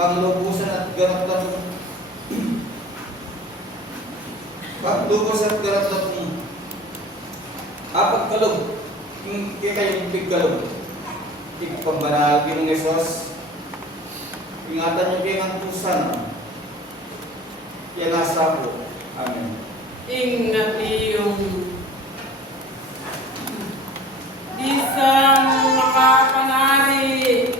panglubusan at ganap na panglubusan at ganap na pagkalog kaya kayong pigkalog pambanal Ginong Hesus ingatan niyo kayo ng pusan yan nasa po. Amen. Ingat iyong isang makakanari.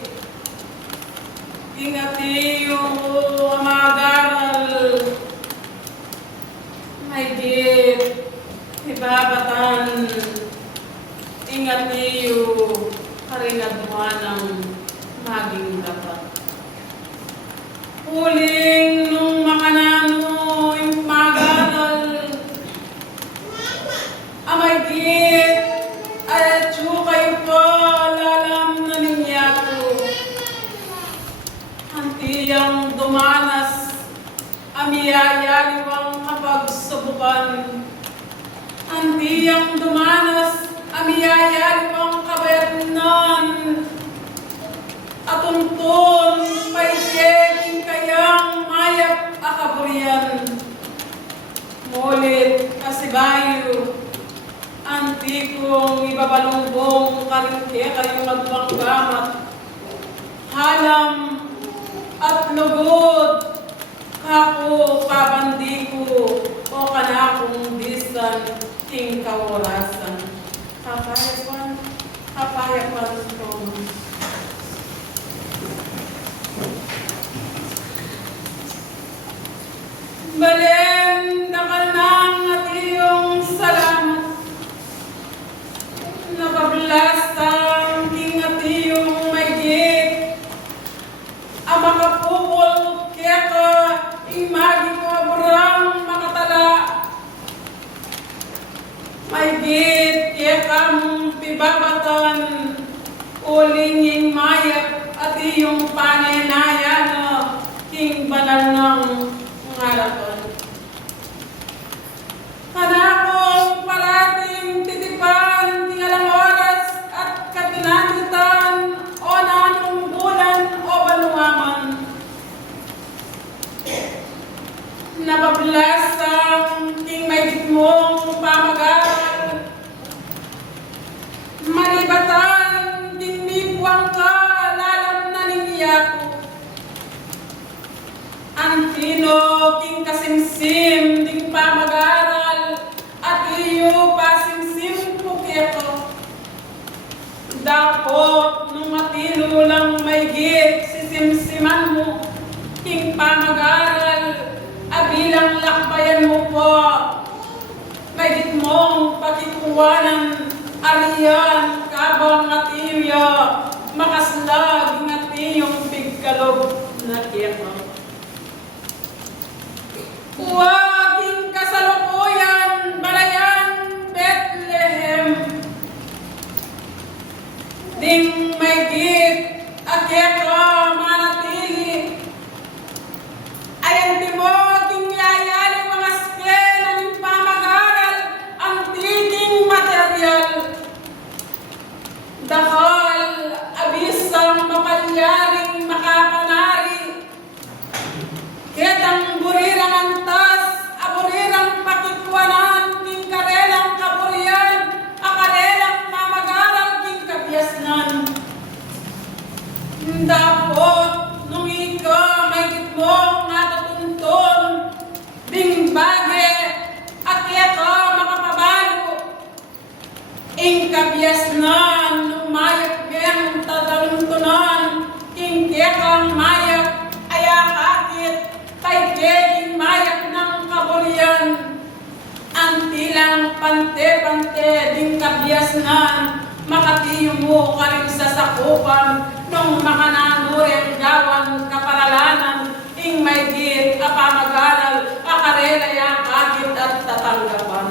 Ingat iyong amagaral. May git, ibabatan. Ingat iyo karinagduhan ng maging dapat. Huling nung makanano yung magaral. Amay git, at kayo pa lalam na ninyato. Antiyang dumanas, amiyayaliwang kapag subukan. Antiyang dumanas, amiyayaliwang kabernan. Atuntun, may siyeging kayang mayap akaburian. Ngulit, kasibayo, antikong ibabalungbong karinke kayong magpanggamat. Halam at lugod, kako pabandiko, o kanakong bisan, king kaorasan. Kapayapan Thomas. Balen, dakal ng at iyong salamat. Nakablasang king at iyong maygit. Ang makapukol kaya ka, imagi ko abrang makatala. Maygit kaya kang pibabatan, ulingin mayap at iyong panenayana, king banal ng harapan. Kanakong parating titipan, tingalang oras at katinanitan, o nanong bulan o banuaman. Napablasang king may mong pamagaral, malibatan ding nibuang ka, lalam na niniyako. Antino king kasimsim ding pamagaral at iyo pasimsim pukeko. Dapot nung matino lang may git sisimsiman mo king pamagaral abilang lakbayan mo po. May git mong pakikuwanan ariyan kabang at iyo makaslag ng iyong pigkalog na kiyako. Huwaging kasalukuyan, balayan, Bethlehem. Ding may git, akyeka, manatili. Ayan di mo, king yayali mga skena ng pamagaral, ang titing material. Dahal, abisang mapalyaring makakanari. Ketang burirang antas, aburirang pakikwanan, king karelang kaburian, akarelang mamagaral, king kabyasnan. Dapot, nung ika, may gitmong natatuntun, bing bage, akya ka makapabalo. Ing kabyasnan, nung mayap biyang tataluntunan, king kekang mayap, ayakakit, kay Keding mayak ng kaburian. Antilang pante-pante ding kabyasnan, makatiyo mo ka rin sa sakupan, nung makananureng gawan kaparalanan, ing may git, apamagaral, akarela yakakit at tatanggapan.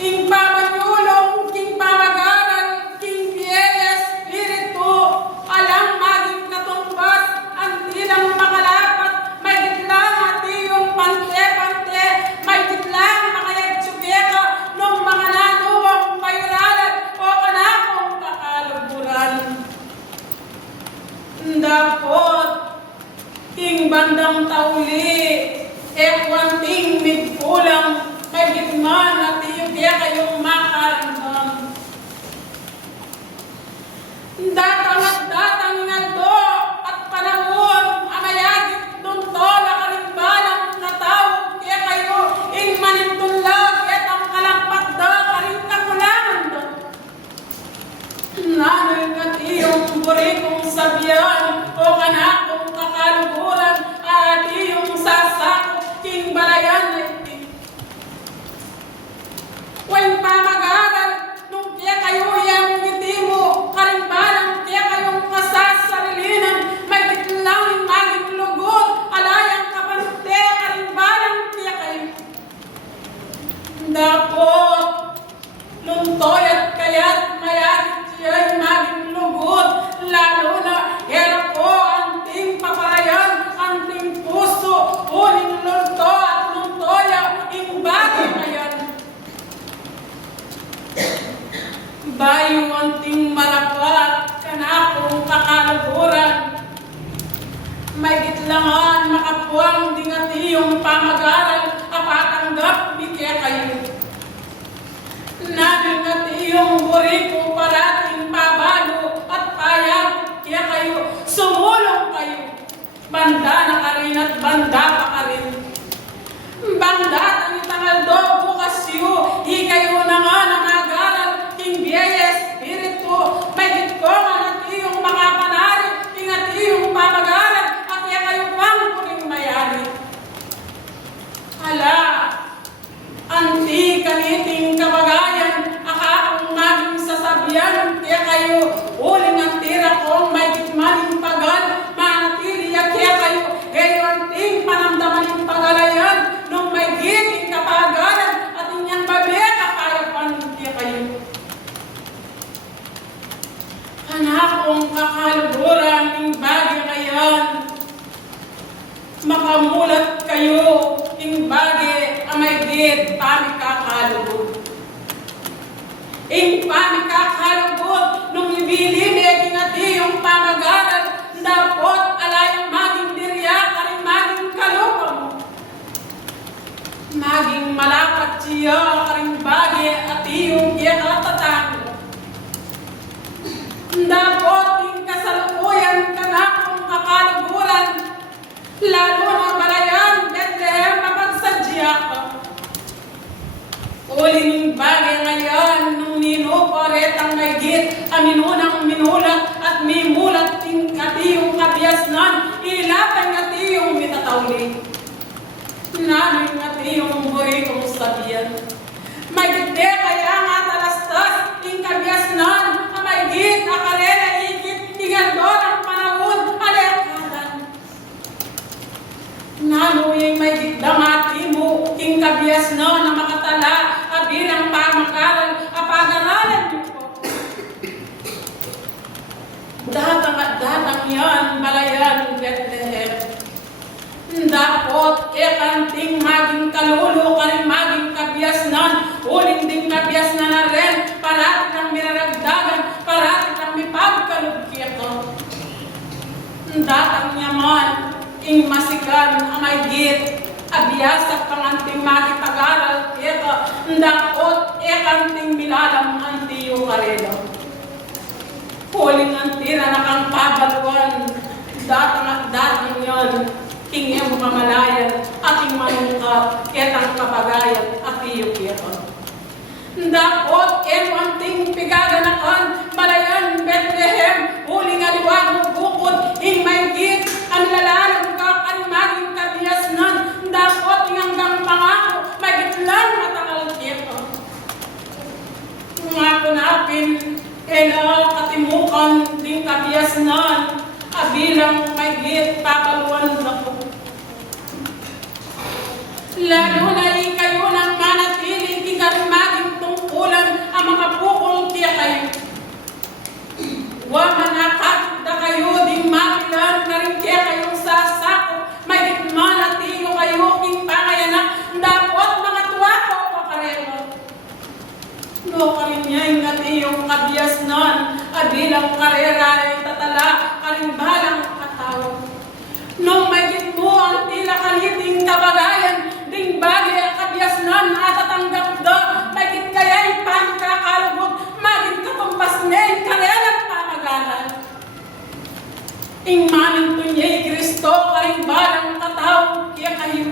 Ing pamanyulong, king pamagaral, king Piele Espiritu, alang maging katumbas, antilang makalapat, may gitlang at iyong pante-pante, may gitlang makayagtsukeka, nung mga nanuwang pairalan o kanakong kakaluburan. Dapot, king bandang tauli, ekwanting migpulang, may gitman at iyong kaya kayong makarandam. Datang at datang nga do at panahon, amayagit dun to na karimbalang natawag kaya kayo, ing manintunlag at ang kalampat da karing kakulangan do. Nanoy nga tiyong burikong sabyan o kanakong kakaluguran at iyong sasakot king balayan na itin. Huwag pamag-aral nung kaya kayo yang ngiti mo, karimbalang kaya kayong kasasarilinan, may titlangin maging lugod, alayang kapanute, karimbalang kaya kayo. Dapot, luntoy at kaya't mayagit siya'y maging lugod, lalo na hera ko anting paparayan, anting puso, uling lunto at luntoya, ing bagay ngayon. Bayo anting malapat, kanakong kakaluguran, may gitlangan makapuang dingatiyong pamag-aral, apatanggap di kaya kayo. Namin at iyong buriko parating pabalo at payag kaya kayo, sumulong kayo. Banda na ka rin at banda pa ka rin. Banda ang itangal do bukas yu, di kayo na nga namagaral, king biyaya espiritu, may gitkongan at iyong makapanari, ingat iyong pamag-aral, at kaya kayo pang kuning mayari. Hala, anti kaniting kabagayan, akakong maging sasabihan, kaya kayo, uling ang tira kong may gitmaning pagal, manatili kaya kayo, kayo anting panamdaman ng pagalayan, nung may giting kapagalan, at inyang babi kapayapan, kaya kayo. Kanakong kakaluguran ng bagay ngayon, makamulat kayo, ing bagay amay gid pamikakalugod. Ing pamikakalugod nung ibilibig ing ati yung pamag-aral, dapot alayang maging dirya karing maging kalupang. Maging malapat siya karing bagay ati yung kiyakatatang. Dapot ing kasalukuyan kanakong kakaluguran, lalo na balayan, Bethlehem, mapagsadya ka. Uling bagay ngayon, nung ninuparet ang naigit, aminunang minulat at mimulat ting katiyong kabiasnan, ilapay katiyong mitatawli. Nanoy katiyong burikong sabihan. Magigde kaya nga talastas, ting kabiasnan, amaygit, akarela, ikit, tingandon ang panahon, alekadan. Nanoy may gitdamati mo, king kabias no, na makatala, bilang pamakaral, apag-aralan niyo po. Datang at datang yan, balayan, Bethlehem. Dapot, ekanting maging kalulo, karing maging kabiasnan, uling ding kabiasnan na rin, parating ang miraragdagan, parating ang mipagkalugkito. Datang yaman, ing masikan amay git, abiyasak panganting makipag-aral, eka, ndakot, ekanting milalam antiyo karelo. Huling antira na kang pabaluan, datang at datang yon, king iyong mamalayan, ating manungkap, etang kapagayan, atiyo kito. Ndakot, ekanting pigaganakan, balayan, Bethlehem, huling aliwag, bukod, ing may git, ang lalalang ka, ang maging kabiasnan, dapot hanggang pangako, may gitlang matakal kito. Mga kunapin, ela katimukan, ding kabiasnan, abilang may git, papaluan na ko. Lalo na kayo ng manatili, ikaw maging tungkulan, ang makapukol tiya kayo. Wamanakak na kayo, ding makilan, karing tiya kayong sasako, may gitmanatiyo kayo, king pangayanak, dapot mga tuwa ko pakarelo. No karin niya yung atiyong kabiasnan, abilang karera ay tatala, karing balang ing maning tunyay Kristo karing balang katao kaya kayo.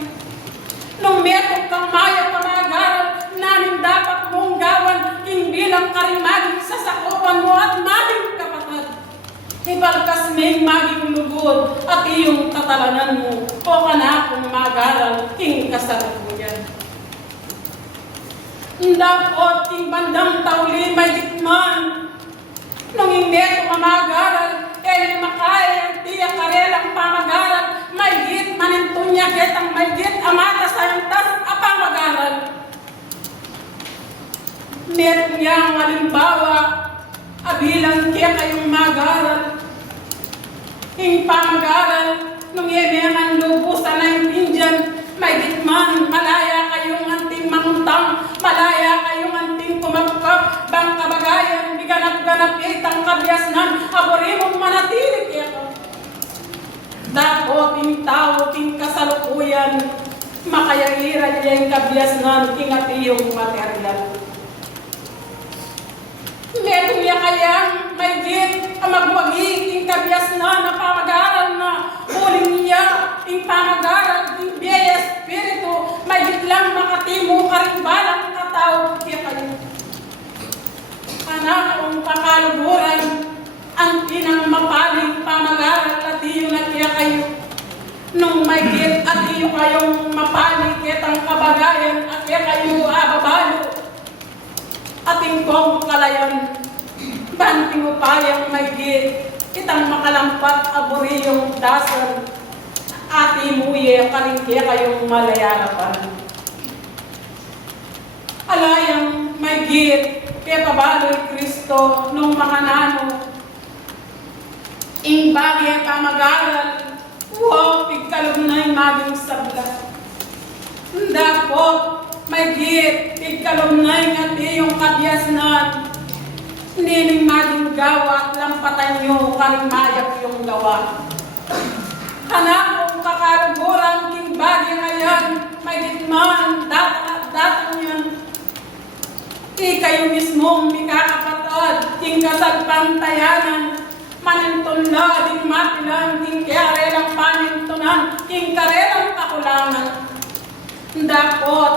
Nung metong kang maya pamagaral, naning dapat mong gawan, ing bilang karing maging sasakupan mo at maging kapatid. Ibalkas may maging lugod at iyong katalanan mo, o kanakong magaral, ing kasalukuyan. Dapat ing bandang tauli may gitman, nung imeto mamagaral, eli makaya tiya karelang pamagaral, may git manintunya getang may git amata sayang tas apamagaral. Meron niyang halimbawa, abilang kaya kayong magaral. Ing pamagaral, nung yemehan lubusan na yung Indian, may gitman, malaya kayong anting mangutang, malaya kayong anting kumagkap, bang kabagayan, biganap-ganap itang kabyasnan, abori mong manatili kaya. Dapat ing tao, ing kasalukuyan, makayagiran niya yung kabyasnan, ing at iyong material. Meron niya kayang may git, magwagi, ing kabyasnan na pamagaral na huling niya, ing pamagaral, ing biyaya espiritu, may git lang makatimo karing balang katao, kaya kayo. Anak kong pakaluguran, ang pinang mapaling pamagaral at iyo na kaya kayo. Nung may git at iyo kayong mapaling kitang kabagayan at kaya kayo ababalo. Ating kong kalayan, banting upayang may git, kitang makalampat aburi yung dasal, ati muye karing kaya kayong malayarapan. Alayang may git, kaya pabalo'y Kristo nung mga nano, ing bagay pamagaral, wow, pigkalunay maging sabla. Dapat, may git, pigkalunay nga yung kabyasnan, hindi maging gawa at lampatan nyo karing mayak yung gawa. Anak kong kakaluguran, king bagay ngayon, may gitman, datang yan. Kayo mismong mikakapatod, king kasagpantayanan, manintunla, ding matilan, king karelang panintunan, king karelang kakulangan. Dapat,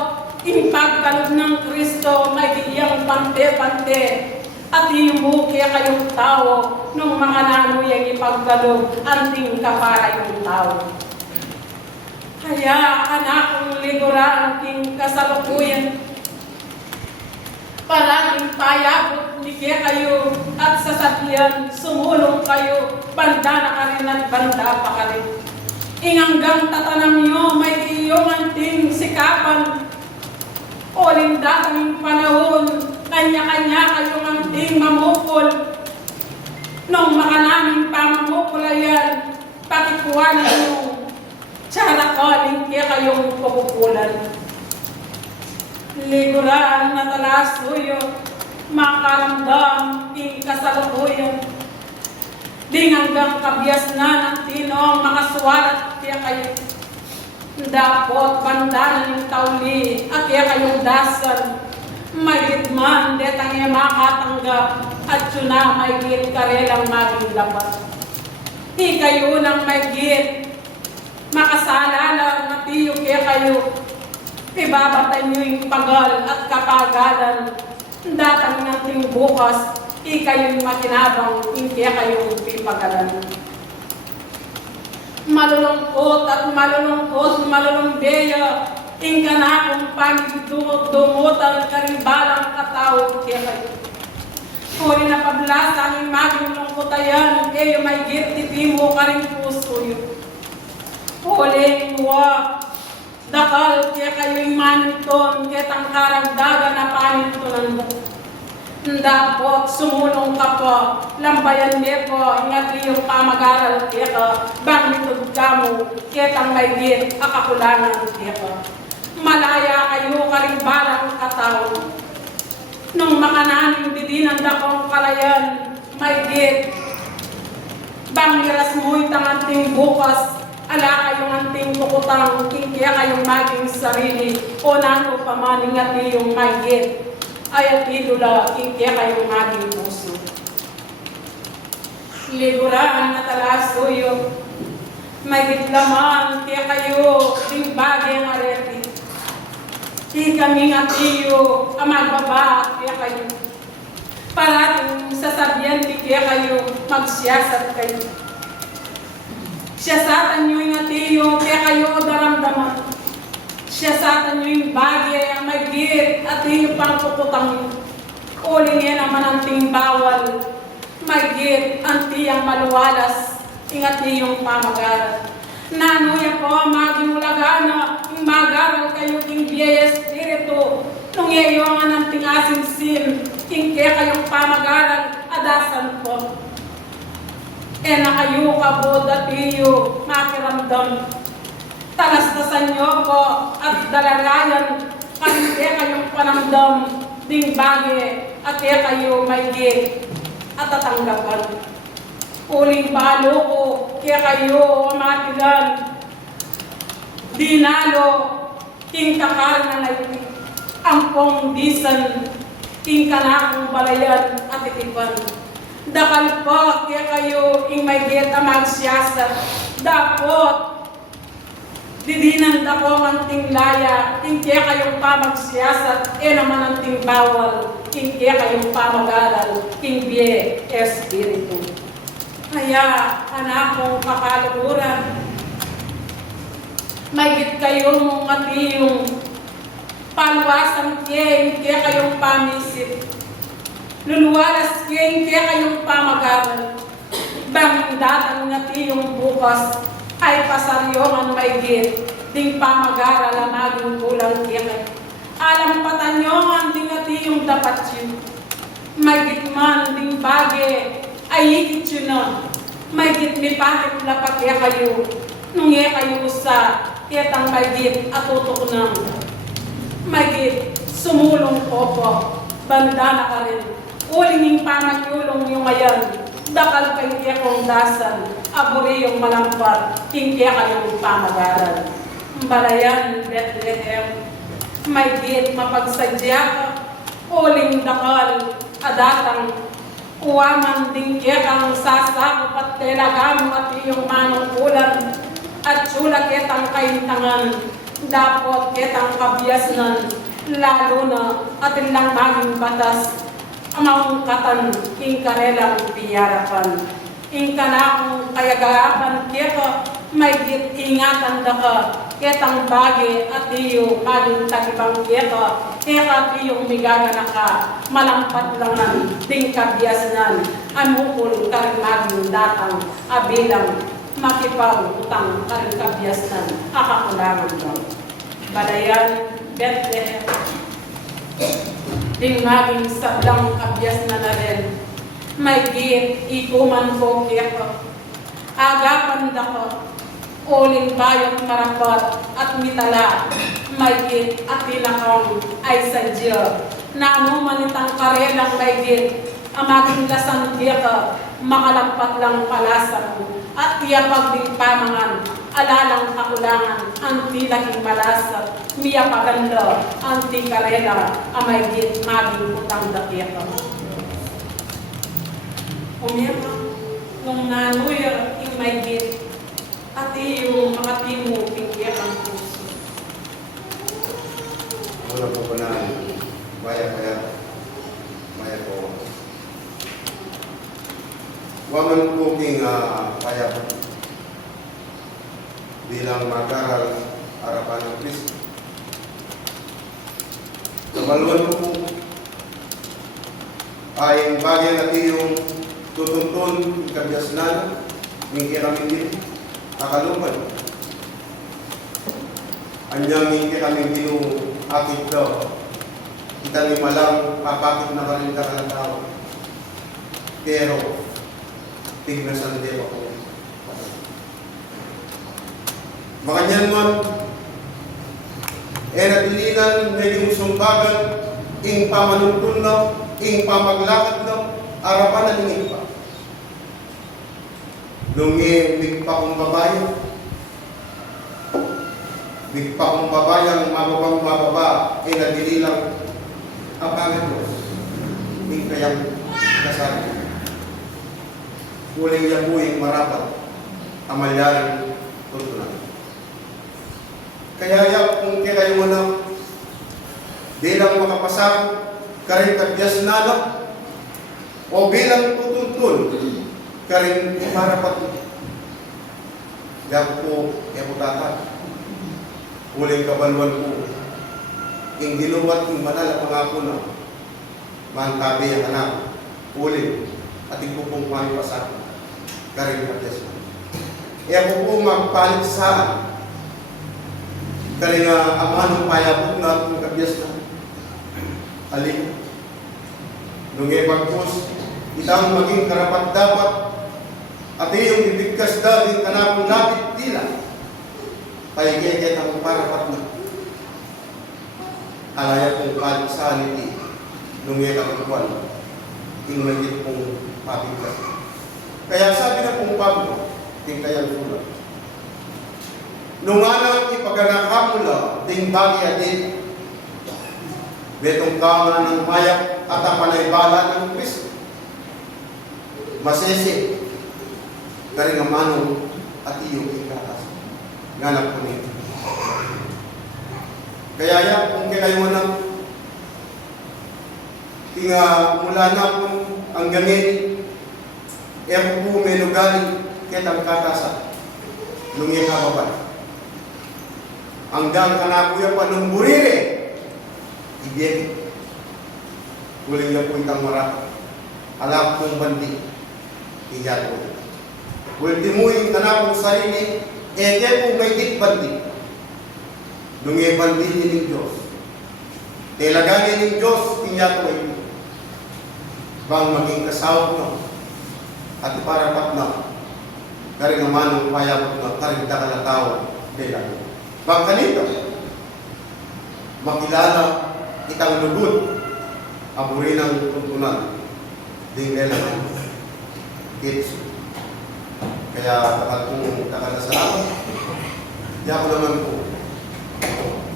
ing pagkalog ng Kristo, may diyang pante-pante, at iyong kaya kayong tao, nung mga nanuyang ipagkalog, anting kapara yung tao. Kaya, anak kong liguran, king kasalukuyan, palaging payabot ni kaya kayo at sasakyan, sumulong kayo, banda na ka rin at banda pa ka rin. Inganggang tatanam nyo, may iyong anting sikapan, o lindatang panahon, kanya-kanya kayong anting mamukol. Nung makanaming pamamukulayan, pakikuwanan nyo, tsarakaling kaya kayong pupupulan. Liguran na talasuyo, makaramdam, ing kasalukuyan. Ding hanggang kabyasnan ng tinong makasuwalat kaya kayo. Dapat bandanan yung tauli at kaya kayong dasal. May gitman, detang niya makatanggap at yun na may git karelang maging lapat. Di kayo nang may git, makasala lang na tiyo kaya kayo. Ibabatay niyo yung pagal at kapagalan. Datang nating bukas, ikayong makinabang, hindi kayong pipagalan. Malulungkot at malulungbeya, ing kanakong pagdumutan karimbalang katao kaya kayo. Huli na pablasa ang maging lungkotayan, kayo may git mo karing puso yun. Huli wa, dakal kaya kayo'y maniton, kaya tangkaragdagan na panintunan mo. Dapat sumulong ka po, lambayan niya po, ingat yung pamagaral kaya ka, bang nitod ka mo, kaya tang may git, akakulangan kaya ka. Malaya kayo karimbalang katao. Nung makananing didinan dakong kalayan, may git, bang niras mo'y tanganting bukas, ala kayong anting pukutang, kaya kayong maging sarili, o nano pamaning at iyong magit, ay at idula, kaya kayong maging puso. liguran at alasuyo. May gitlaman, kaya kayo, ting bagay ang areti. Di kami nga tiyo, ang magbaba, kaya kayo. Parating sasabihan di kaya kayo, magsiyasat kayo. Siyasatan nyo yung tiyo, kaya kayo daramdaman. Siyasatan nyo yung bagay ang may git at tiyo pang puputang nyo. Uling yan naman ang ting bawal. May git ang tiyang maluwalas. Ingat niyong pamagaran. Nanuya po, magimulagana, magaral kayo king biyaya espiritu, nung iyo nga ng tingasing sin, king kaya kayong pamagaran, adasan po. E na kayo kabod at iyo, makiramdam. Talastasan niyo po at dalarayan, kasi kayong panamdam, ding bagay, at kaya kayo may git, at tatanggapan. Uling balo ko, kaya kayo amatilan. Dinalo, king takal na naiti, ampong disan, king kanakong balayan at itipan. Dakal po, kaya kayo ing may geta magsiyasa. Dapot, didinan dako ang ting laya, king kaya kayong pamagsiyasa, naman ang ting bawal, king kaya kayong pamagaral, king biye espiritu. Kaya, anak kong kakaluguran, may git kayong matiyong palwasan kaya kayong pamisip. Luluwalas kaya kayong pamagaran. Bang datang natiyong bukas ay pasaryohan may git, ding pamagaral ang maging kulang kaya. Alam patanyongan ding natiyong dapat yun. May git man ding bagay, ay higit yun na, may git may pakit lapat kaya kayo, nung kayo sa kitang may git at tutok ng may git, sumulong po po, banda na ka rin, ulinging pamagyulong yung ngayon, dakal kayo kaya kong dasan, aburi yung malampat, king kaya kayong pamagaran. Balayan, Bethlehem, may git mapagsadya ka, uling dakal, adatang, uwaman din kitang sasakop at telagam at iyong manungkulan at sula kitang kaintangan, dapat kitang kabiasnan, lalo na at ilang maging batas, amangkatan, king karelang piyarapan. Ing kanakong kayagapan kita, may ingatan da ka, kitang bagay at iyo maging tagibang kita, kaya iyong migaga na ka, malampat lang ng ding kabiasnan, amukul karing maging datang, abilang, makipag utang karing kabiasnan, akakulangan daw. Balayan, Bethlehem, ding maging sablang kabiasnan na rin, may git, ikuman ko kita, agapan da ka, uling bayot marapat at mitala, may git at tinakang ay sadya. Nano manitang karelang may git, ang maging lasang ka, makalampat lang palasa mo, at iyapag din pamangan, alalang kakulangan, ang tilaking malasa, miya paganda, ang tikarela, ang may git, maging utang dati ka. Umiyama, kung nanuya, yung may git, at yung makatimo, pingkir ang puso. Wala po po na maya po. Waman po king kaya po bilang magaral harapan ng Kristo. Kabaluan po ay bagay natin yung tutuntun, ikabiasnan, mingkiramin din, kakaluman. Anyang mingkiramin din yung akit daw. Kita ni malang papakit na kalinda ka ng tao. Pero, tignasan din ako. Makanyan man, natilinan na yung sumbagan, ing pamanuntun na, ing pamaglakad na, arapan na lingin pa. Lungi, pa kong babae, bigpa kong babayang mababang mababa, natililang abangan mo, ing kayang kasal. Uling niya po yung marapat, amalyarin, tuntunan. Kaya yan, kung kayo mo na, bilang makapasang karing kabyas nana, o bilang tutuntun, karing marapat. Yan po, tata, uling kabalwan po, yung diluwat ng banal na pangako na, mantabi ang anak, uling, at ipupong kami pasang karing kabyas nana. Kaya po po magpalit saan, karing amanong payapot na itong kabyas na, alin, nung ipagpos, itang maging karapat dapat, at iyong ibigkas dahil kanapong lapit tila, paigigit ang parapat na. Alaya kong palit sa aliti, nung ipagpuan, inumagit kong pabigkas. Kaya sabi na pong Pablo, tingkayang sulat, nung anang ipaganakamula, ding bagya din, betong kama ng mayak at ang panaybala ng Kristo. Masisi, karing amanong at iyong ikatas. Ganap ko nito. Kaya yan, kung kayo mo na, tinga mula na kung ang ganin, po may lugaling kitang katasa, nung ikababan. Hanggang kanakuya pa nung burire, ibigay. Kuling na po itang marap. Alam kong bandi. Iyan po. Ultimuin kanakong sarili, ete po may bandi. Dungi bandi ni Diyos. Telagani ni Diyos, iyan po ito. Bang maging kasawag na, at iparapat na, karing naman ng payapot na, karing daka na tao, telagani. Bang kanito, makilala itang lugod, aburin ang tuntunan, ding nila kids. Kaya takal na salamat. Di ako naman po,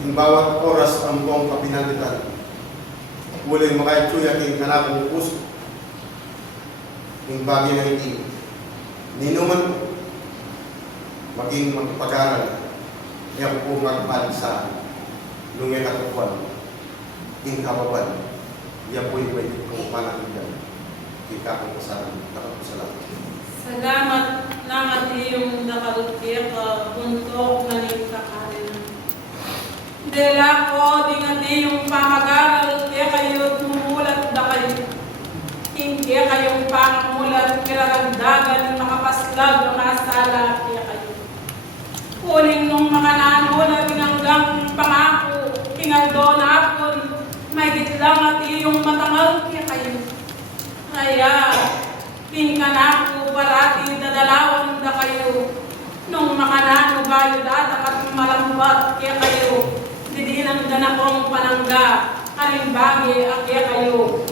yung bawat oras ang buong kapinanditan, muli makaitsuya king kanakong puso, yung bagay na hindi, ninuman po, maging magpag-aral, yan po magpansa nung yung katukuan, yung kababan, yan po yung may kong panakigan, yung kakong kasalan, nakapasalamat. Salamat lang at iyong nakalukya ka, buntok na ning kakarin. Dela ko, di nga yung pamag-aral, kaya kayo tumulat na kayo. Hindi kayong pangamulat, kiragagdagan, makapaslag, makasala, kaya kayo. Kuling nung makanano, hanggang pangako, tingaldo na akon, may gitlang at iyong matangal, kaya kayo. Kaya, pinkanako, parati dadalawan na kayo. Nung makanano bayo datak at malambat kaya kayo. Didinang ganakong panangga, karimbagi akya kayo.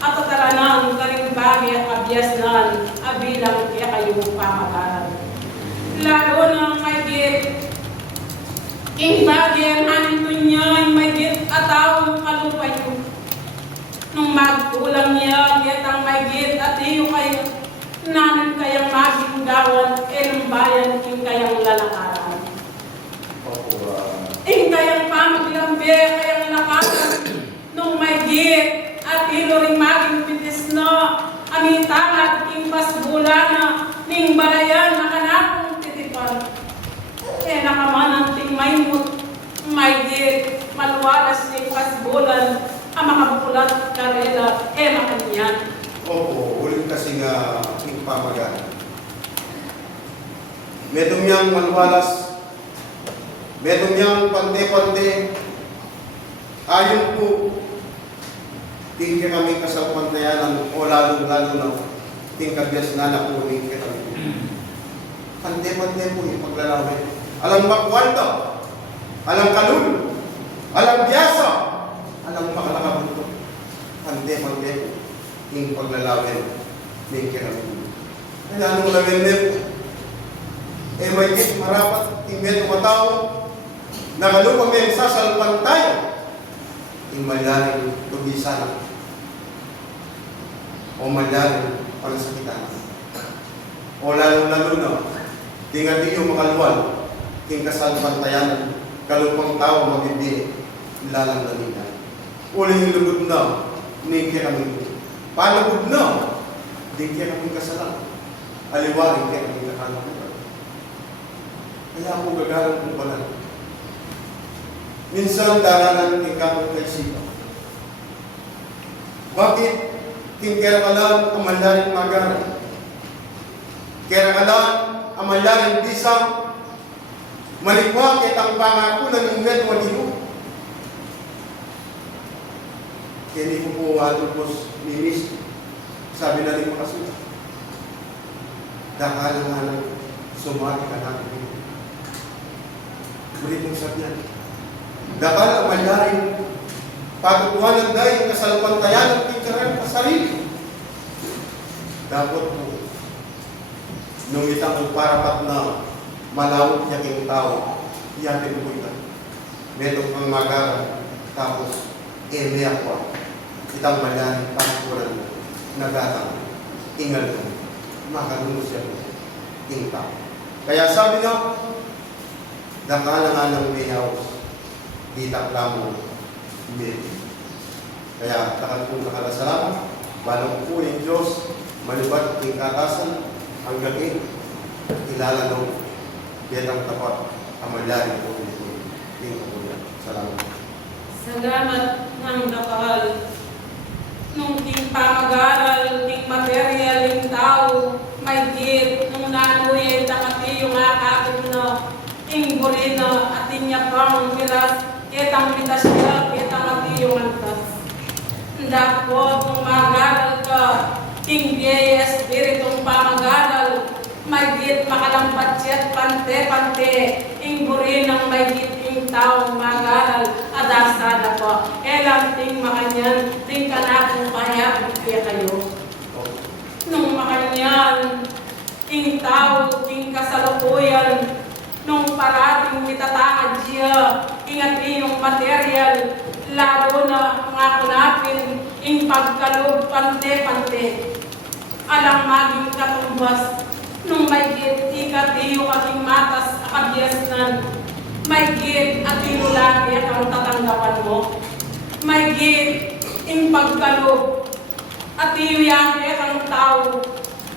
At tataranang karimbagi at kabyasnan, abilang kaya kayo pamagaran. Lalo na may git, king bagi maninto niya, may git atawang kalupayo. Nung magkulang niya, getang may git at iyo kayo. Namin kayang maging gawan, bayan, ing kayang lalakaran. Ing kayang pamaglambe, kayang lakaran, nung may git, at ilo ring maging pitis na, amitangad, ing pasbulana, ning balayan, nakanakong titipan. Nakamanang ting maymut, may git, malwalas ning pasbulan, ang mga bukulat, karela, makanyan. Opo, ulit kasi nga yung pamagan. Medong niyang malwalas, medong niyang pante-pante, ayon po, tingka kami kasapantayanan o lalong-lalo na tingkabyas na nakunin ka kami. Pante-pante po yung paglalawin. Alam ba kwanta? Alam kalul? Alam biyasa? Alam makalakabot ko? Pante-pante po yung paglalawin ng kiramin. Kaya anong lawin may git marapat yung medyo matao nakalupang may sasalpan tayo yung malyaring tugisan o malyaring palasakitan. O lalo-lalo na, tinga di yung makalwal, ting kasalpantayan, kalupang tao magindi, lalang nalina. Uling lugod na, ningkya kami. Palugod na, ningkya kami kasalan. Aliwarin kaya kami nakalakutan. Kaya ako gagalang kong balan. Minsan daranan ikaw kay sipa. Bakit? Tingkerakalan amalarin magaran. Kerakalan amalarin bisang malikwa kitang pangako na ningwet wadino. Kini ko po atupos ni Miss. Sabi na rin ko kasi, dakalang nga lang sumali ka natin. Ulit mong sabihan. Dakal ang manyaring patutuhanan dahil kasalpantayan ng tingkaran sa sarili. Dapat po, nung itang parapat na malawot niya king tao, iyatin po ito. Metong ang magaran, tapos eme ako. Itang manyaring patutuhanan nagatang, ingal mo, makalunod siya po, king tao. Kaya sabi nga, dakal nga ng mayaw, di taklamo, hindi. Kaya takal po nakalasalamat, balang po yung Diyos, malibat king katasan, hanggang ilalanaw, betang tapat, amalyarin po ito, king kapulian. Salamat. Salamat ng dakal. Nung ting pamag-aral, ting material, ting tao, may git, nung nanuye, takati yung akakit na, ting burina, at niya pang miras, kitang mitas niya, kitang ati yung antas. Dapot, nung mag-aral ka, ting biya espiritong pamag-aral, may git makalampat siyat, pante-pante, ting burinang may git, ting taong mag-aral, adasada po. Elang ting makanyan, ting kanakong kaya bukya kayo. Nung makanyan, ting tao, ting kasalukuyan, nung parating mitatangad siya, ingat yung material, lalo na mga kunapin, ing pagkalog, pante-pante. Alang maging katumbas, nung may git, ikat iyo aking matas, akabyasnan. May git at inulagi at ang tatanggapan mo. May git, ing pagkalog, at iyuyagi at ang tao,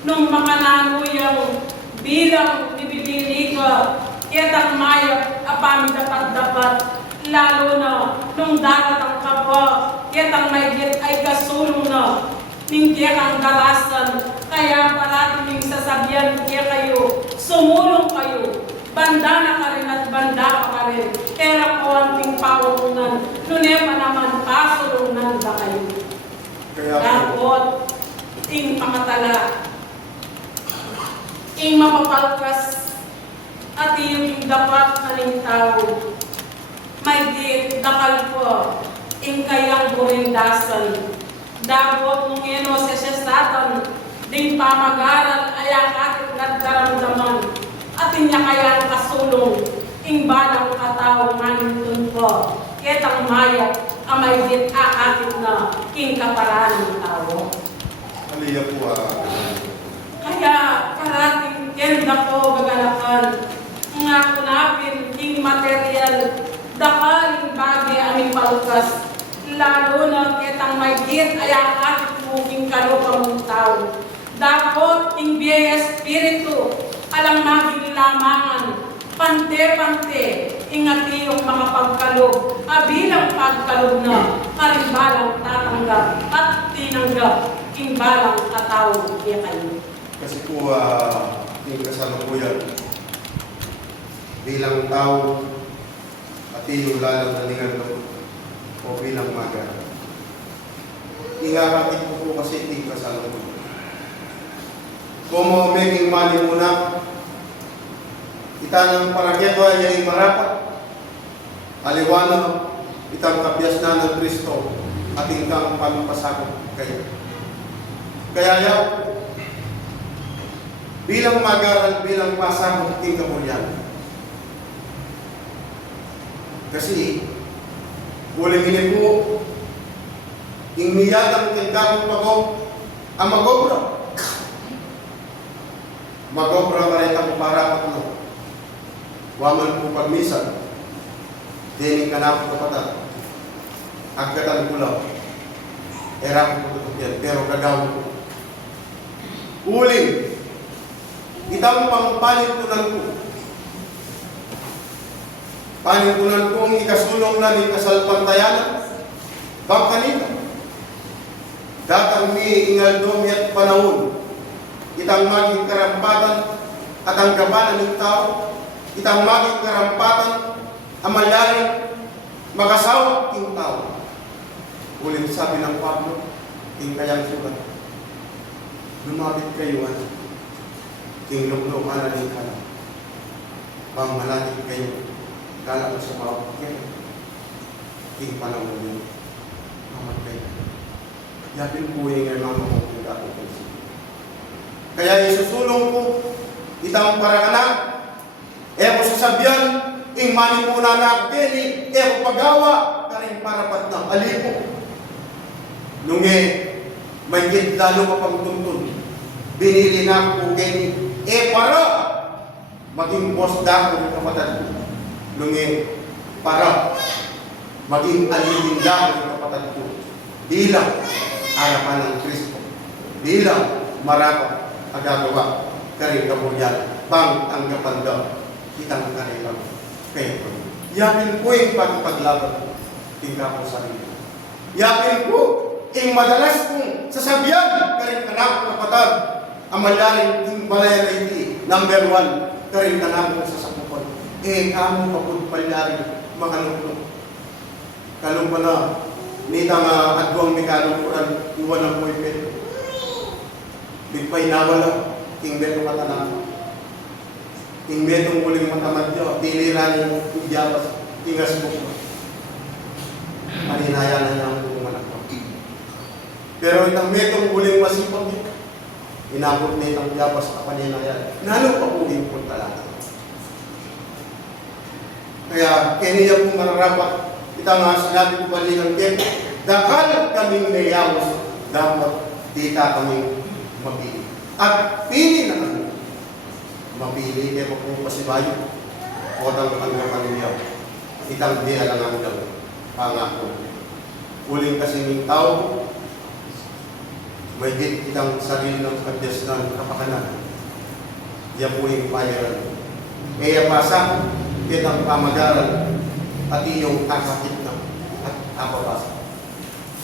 nung makananuyang bilang bibibili ka, kitang mayap, apami dapat-dapat, lalo na nung dagat ang kapwa, kitang may git ay kasulong na, ningkya kang garasan, kaya parating sasabihan kaya kayo, sumulong kayo, banda na ka rin at banda ka rin, kaya ko ang ting pawunan, nunepa naman pasulungan ba kayo. Dapat, ting pakatala, ting mapapalkas, at yung dapat na rin tao, may git, dakal po, ing kayang burindasan. Dapat nung ino sa siyasatan, ding pamag-aral, ay akakit nagdaramdaman, at inya kayang kasulong, ing balang katao manintun po, kitang mayat, amay git akakit na, king kaparaan ng tao. Halila po Kaya parating kenda ko gagalakan, nga kunapin, king material, dakaling bagay aming palkas, lalo na kitang may git ay akakit mo king kalupang ng tao. Dapat king biya espiritu, alang maging lamangan, pante-pante, ingati yung mga pagkalog, abilang pagkalog na, karimbalang tatanggap at tinanggap, king balang katao kaya kayo. Kasi po, yung kasalukuyan, bilang tao, at yung lalang nalingan o bilang maga. Ingakakit ko po kasi yung kasalukuyan. Kung may mali muna, itanang paragyato ay yung marapat, aliwanag, itang kabyas na ng Kristo, at itang pagpasakot kayo. Kaya yaw, bilang magaral, bilang pasakot king kapulyan. Kasi, uling ini po, ing miyadang kagkakong pagong, ang magobra. magobra ka rin ako para patlo. Waman po pagmisan, dining ka na ako kapatid. Agkatan ko lang. Era ko po yan, pero gagawin ko. Uling, itang pangpalintunan ko. Panintunan kong ikasulong na ni kasalpantayanan. Baka nito. Datang mi ingaldomi at panahon. Itang maging karampatan at ang gabanan ng tao. Itang maging karampatan amalyaring makasawag king tao. Ulit sabi ng Pablo, king kayang sulat. Lumapit kayo, king lukluman na ka. Pangmalatik kayo. Kala ko sa bawat kayo. King panahon yun. Mamatay. Yapin po yung mga mamuking ako. Kaya isusulong ko, itang parakanan, ko sasabihan, ing manimuna na kini, ko pagawa, karing parapat ng alipo. Nungi, may lalo mapagtuntun, binili na ko kini, para maging boss dako ng kapatid ko. Nungi, para maging alipin dako ng kapatid ko. Bilang harapan ng Kristo. Bilang marapat agagawa karing kabuyan bang tanggapan daw kitang kanilang kaya po. Yakin po yung pagpaglaban tingka po sarili. Yakin po yung madalas kong sasabihan karing kanakong kapatid amalaring yung balaya na hindi number 1 karing kanakong sasakupan. Kamo kapagpalyaring mga luklo. Kalong pa na nitang adwang mekanukuran iwan ang buhay pero bigpay nawala king beto matanan king betong uling matamad nyo tiniranin mo kudyawas tingas mo maninaya na niya ang buong anak mo pero itang betong uling masipag nyo inabot na itang kudyawas na paninaya nalo pa uling po talaga kaya kiniya pong mararapat itang sinabi ko balikan kayo dakal kaming mayamos dapat dita kaming mapili. At pili na kami. Mapili kaya po pasibayo. O ng pangyaman niya. Itang di alangan daw. Pangako. Uling kasi ng tao. May itang sarili ng kadyas ng kapakanan. Diya po yung payaran. Kaya pasa, kitang pamagaran at iyong kakakit na at apabasa.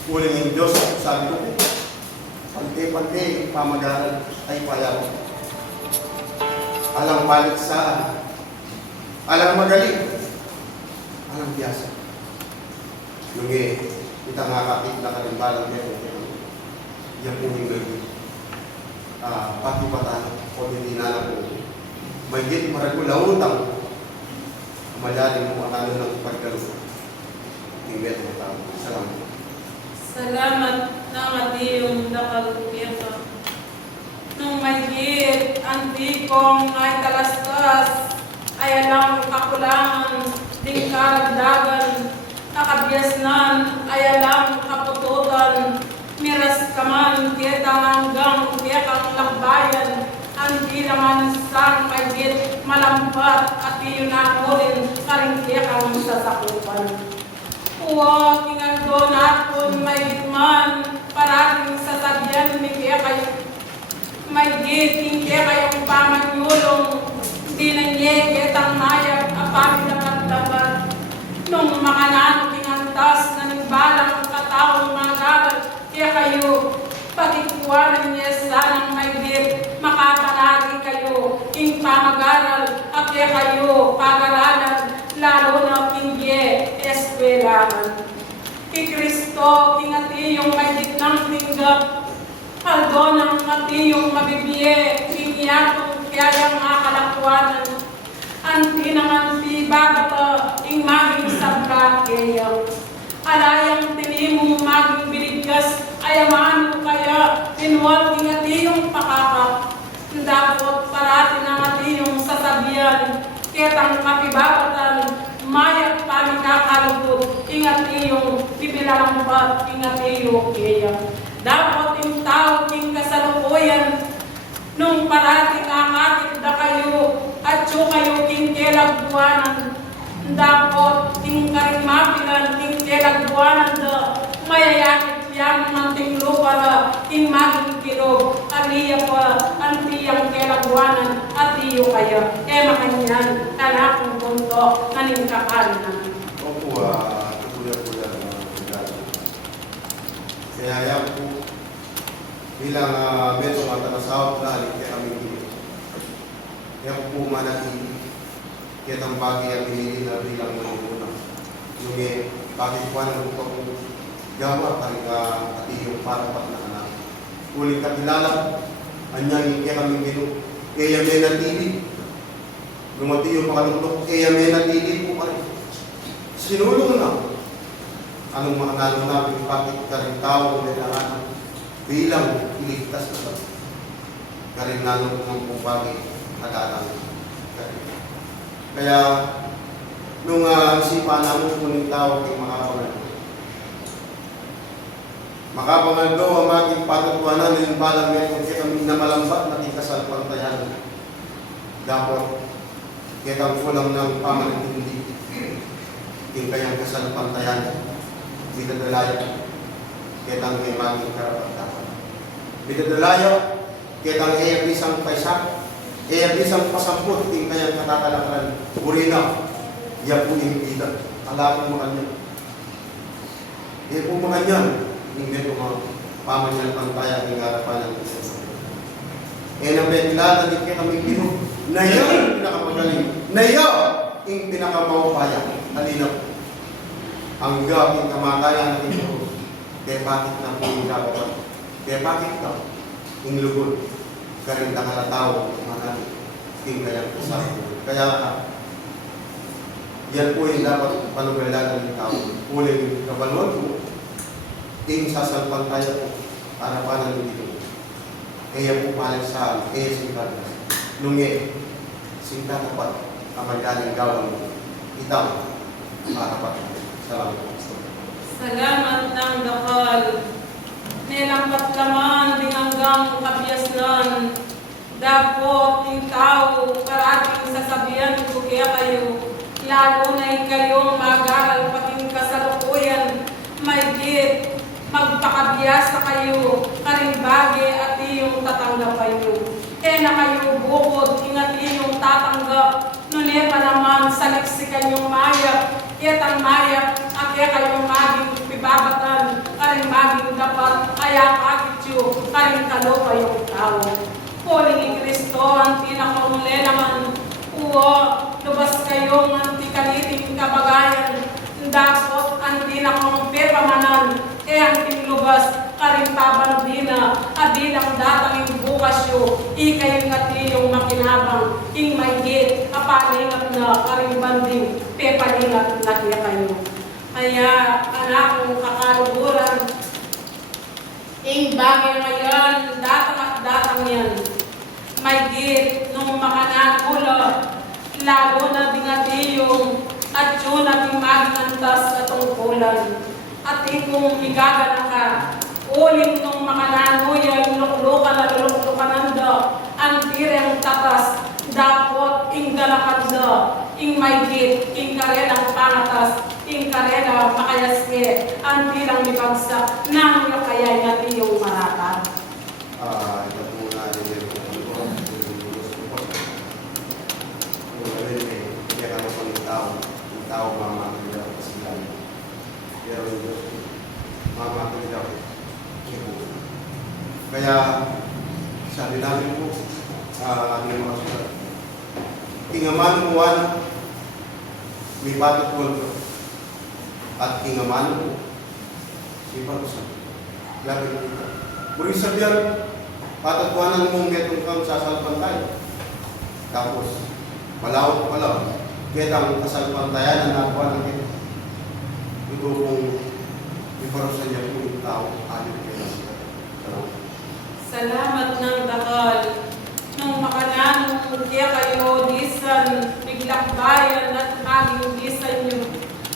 Uling yung Diyos, sabi ko, pante-pante, pamagaran ay payaw. Alang palit sa, alang magaling, alang biyasa. Nungi, kita ngakakit na kalimbalang meron. Yan po yung gagawin. Pati patan, o hindi na po. May git maragulautang, malalim mo ang ano ng pagkaroon. Tingnan mo tao. Salamat. Salamat ng atiyong nakalupito. Nung mahigit, antikong ay talastas, ay alang kakulangan, ding karagdagan, nakabiasnan, ay alang kapututan, miras kaman, tiyetang hanggang, tiyetang lakbayan, hindi naman sang mahigit, malampat, at iyon ako rin, karing tiyetang sasakupan. Huwag ingando na kung may gitman, parating sasabihan ni kaya kayo. May giting kaya kayong pamanyulong, di na niya kitang mayag, apami dapat-dapat. Nung makanano kinantas na nagbalang katawang mga gagal, kaya kayo, pagikuwanan niya sanang may git, makapanagi kayo, ing pamagaral, at kaya kayo, pag-aralan, lalo na kingye, eskwelahan. Ki Kristo, kingati yung may ditnang tinggap, haldo ng ngati yung mabibiye, kingyatong kayang mga kalakwanan, anti naman ti bagata, ing maging sabra kayaw. Alayang tinimong maging biligkas, ayaman mo kaya, inuwal kingati yung pakaka, dapat parati na ngati yung sasabihan, ketang kapibabatan, mayak pami kakalubot, ingat iyong pipilalambat, ingat iyong kaya. Dapat yung tao king kasalukuyan, nung parating ang ating karela manting lupa ing maging kilog aliya pa ang tiyang kelagwanan at iyo kaya makanyan kanakong punto naning kakanan. Opo, tutuya-tuya ng mga pagkakas. Kaya yan po, bilang medyo matanasawag na alin kaya kami dito. Kaya po manatili, kaya ang bagay ang pinili na bilang nangununa. Yung bakit po ang lupa po gawa at iyong parapat na anak. Uling kakilala, anyang kaya kami dito, kaya may natili. Lumati yung pakaluntok, kaya may natili po pa rin. Sinulong na. Anong mga nalong namin, bakit ka rin tao may naranan bilang iligtas na ba? Ka rin nalong kung bakit nag-aaral. Kaya, nung isipan namin kung yung tao ay makapangal daw ang maging patatuanan ng balang metong kaya kami na malambat na tikasal pantayan. Dapat, kaya kang fulang ng pamanintindi. Yung kayang kasal pantayan, bidadalayo, kitang may maging karapat-dapat. Bidadalayo, kitang bisang paisak, bisang pasamput, yung kayang katakalakaran, urina, yan po yung bida. Alam mo mga niya. Yan po mga niyan, hindi po mga pamanyan pantayan, yung harapan ng isa. Napekilala din kaya kami gino, na yan yung pinakamagaling, na yan yung pinakamahupaya. Halina po. Ang gawing kamatayan ng ito, kaya bakit na po yung gawin? Kaya bakit na yung lugod? Karinda kalatao, manali, king kayang kasama. Kaya, yan po yung dapat panugalan ng tao. Uling kabalwan po, king sasalpan tayo po, para panan ng ito. Kaya po paling sa kaya singkatas. Nungi, singkatapat, ang magaling gawin mo. Itaw, para pa. Salamat. Salamat ng dakal. Nilampat laman din hanggang kabiasnan. Dapot yung tao, parating sasabihan ko kaya kayo. Lalo na kayong mag-aral pating kasalukuyan. May git, magpakabiyasa kayo. Karimbagi at iyong tatanggap kayo. Na kayo bukod, ingat iyong tatanggap. Nune pa naman saliksikan yung mayap. Ang mayap, kaya kayong maging pibabatan, karing maging dapat, kaya kakityo, karing kalo kayong tao. Puli ni Kristo, ang pinakamuli naman, lubas kayong antikaliting kabagayan, dapat ang pinakang pepamanan, ang tinlubas, karing pabandina, bilang datanging bukas yo, ikayong yung makinabang, ing may git, kapalingat na, karing banding, pepalingat na kaya kayo. Kaya, anak kong kakaluguran, ing bagay ngayon, datang at datang yan, may git, nung makanakula, lalo na bingatiyong, at yun ating maginantas at tungkulan. At kung igagana ka, uling nung makananuyan, luklukan na luklukan nanda, ang tireng tatas, dapat ing galakanda, ing maygit, ing karelang pangatas, ing karela makayaske, ang tilang ibagsak, nang yakayay natin yung maratag. Ito po na nilin ko ang kaya ka naman yung tao mamakilala ko sila. Pero yung Diyos, mamakilala ko. Kaya, sabi namin po, ating mga sulat, tingaman mo may batot mo at tingaman mo may batot labi mo ito. Muring sabihan, patatuanan mong metong kang sasalpan tayo. Tapos, malawak pala, metang kasalpantayan na nakuha ng ito. Ito kung iparusan niya po yung tao, alim kayo na sila. Salamat ng dakal. Nung makananong kaya kayo disan, biglakbayan at maging disan nyo.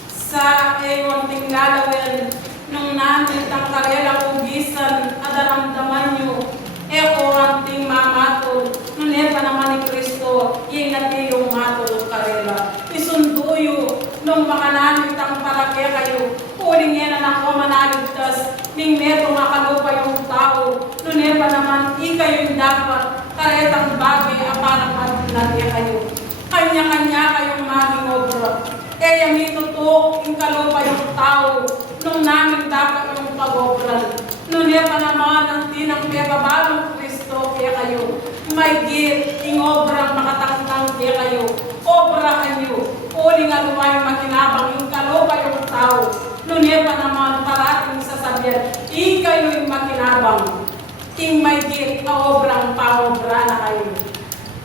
Sa ewan ting lalawin, nung namin ang karelang ugisan, at naramdaman nyo, eko ang ting mamatol, nung pa naman ni Kristo, ingat yung matol karela. Isunduyo, nung makananong ang palaki kayo, huling yan na ako manaligtas, ning neto makalupa yung tao, nunepa naman ikayo yung dapat, karetang bagay aparang madunatya kayo. Kanya-kanya kayong maging obra. Kaya mitutok yung kalupa yung tao, nung namin dapat yung pag-obran. Nunepa naman ang tinang pebabalong Kristo kaya kayo. May git, ing obrang makatangtang kaya kayo. Obra kayo. Uling alumay makinabang yung kalupa yung tao. Nunepa naman parating sasabihan, ikayo yung makinabang. Ing may git, obrang paobra na kayo.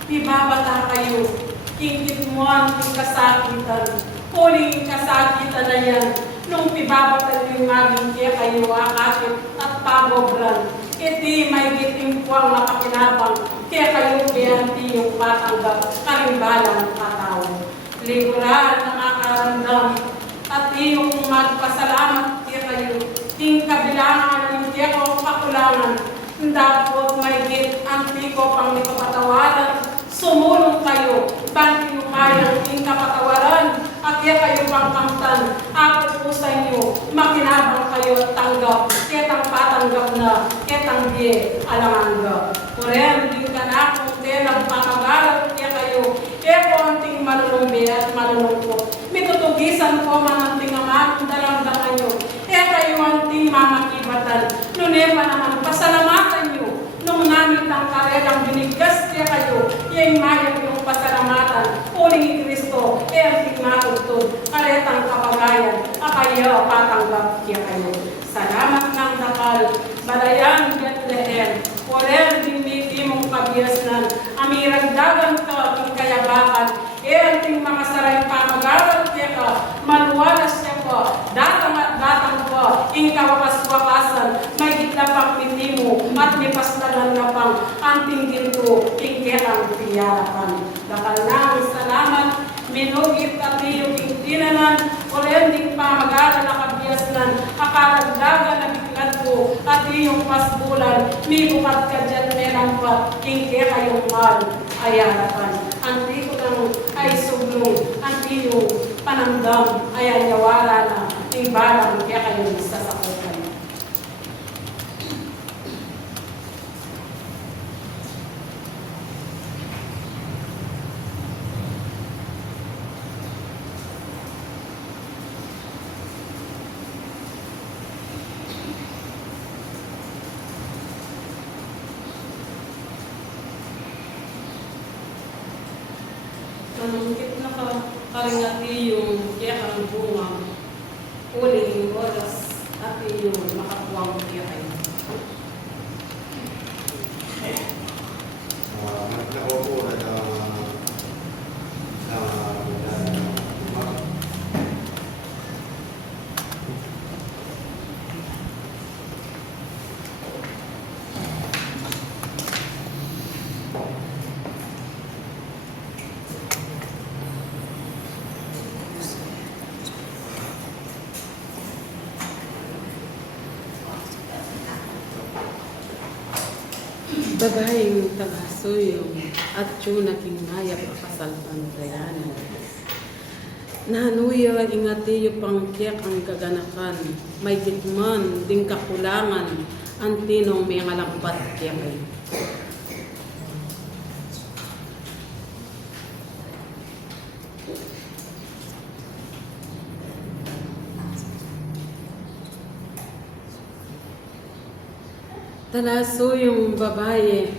Ibabata kayo. Ing kitmuan, ing kasakitan. Uling kasakitan na yan. Nung pibabatan yung maging kaya kayo akakit at pagobran. Iti may giting puwang mapakinabang kaya kayo kiyanti yung patanggap karimbalang katao. Liguran na makaramdam at iyong magpasalamat kaya kayo. Ting kabilangan ng kaya ko kakulangan. Dapat may git antiko pang ikapatawaran. Sumulong kayo, banting umayang ting kapatawaran. At kaya kayo pangkamtan, apit po sa inyo, makinabang kayo at tanggap, ketang patanggap na, ketang di alanganggap. Kuren, din ka na kung telang pamagalat kaya kayo, kaya konting malulumbi at malulungkot. Mitutugisan ko man ang tingaman, dalamdangan nyo, kaya kayo anting mamakibatan. Nunepa naman, pasalamatan nyo, nung namin ng karelang binigkas kaya kayo, yung mayag yung pasalamatan, uling ni Kristo, kaya anting matugtod, karetang kapagayan, akayo patanggap kaya kayo. Salamat ng dakal, balayan Bethlehem, orel diniti mong kabiasnan, amiragdagan ka, king kayabakan, kaya anting makasaray pamagalan kaya ka, maluwalas siya ko, datang at datang ko, ing kawakas-wakasan, may gitla pang piti mo, at lipastalan na pang anting ginto, ing kerang piyarapan. Dakal na salamat, minugit at iyong tinanan, orending pamagalan na kabiasnan, akaragdagan na biglan ko, at iyong pasbulan, may bukat ka dyan melang pa, ing kera yung mal, ay harapan. Anti ko ng ay suglong, anti yung panamdam, ay ayawara na, ing balang kaya kayo sasakutan. Manungkit na ka, karingati yung kaya kang bunga, uling yung oras, at yung makapuwang kaya kayo. Nakaupo na Babayeng tagasoyong at tiyuna kinaya papasalpantayanan. Nahanuya ingatiyo pangkiyak ang gaganakan, may gitman ding kakulangan, ang tinong may ngalampat kiyakay. Talaso yung babae,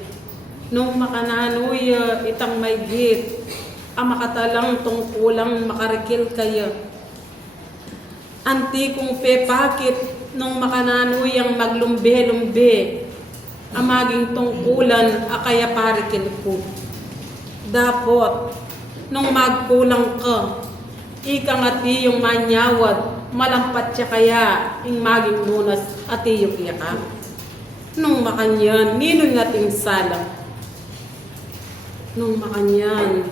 nung makananuya itang may git, ang makatalang tungkulang makarikil kaya. Anti kong pepakit, nung makananuyang maglumbe-lumbe, ang maging tungkulan akaya parikil ko. Dapot, nung magkulang ka, ikang ati yung manyawad, malampat siya kaya, ing maging lunas ati yung iyaka. Nung makanyan, nino'y ating sala. Nung makanyan,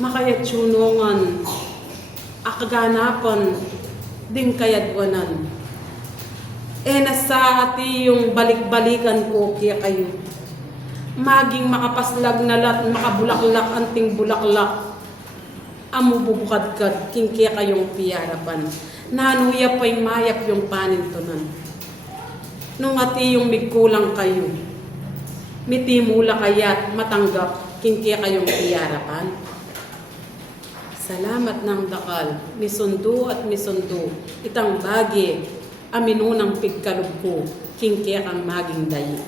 makayatsunungan, akaganapan, ding kayadwanan. Nasa ati yung balik-balikan ko kaya kayo. Maging makapaslag na lat, makabulaklak, anting bulaklak. Amububukadkad, king kaya kayong piyarapan. nanuya pa'y mayap yung panintunan. Nung ati yung migkulang kayo, mitimula kaya't matanggap kinki kayong iyarapan. Salamat ng dakal, misundo at misundo, itang bagi, aminunang pigkalog ko, kinki kang maging dayi.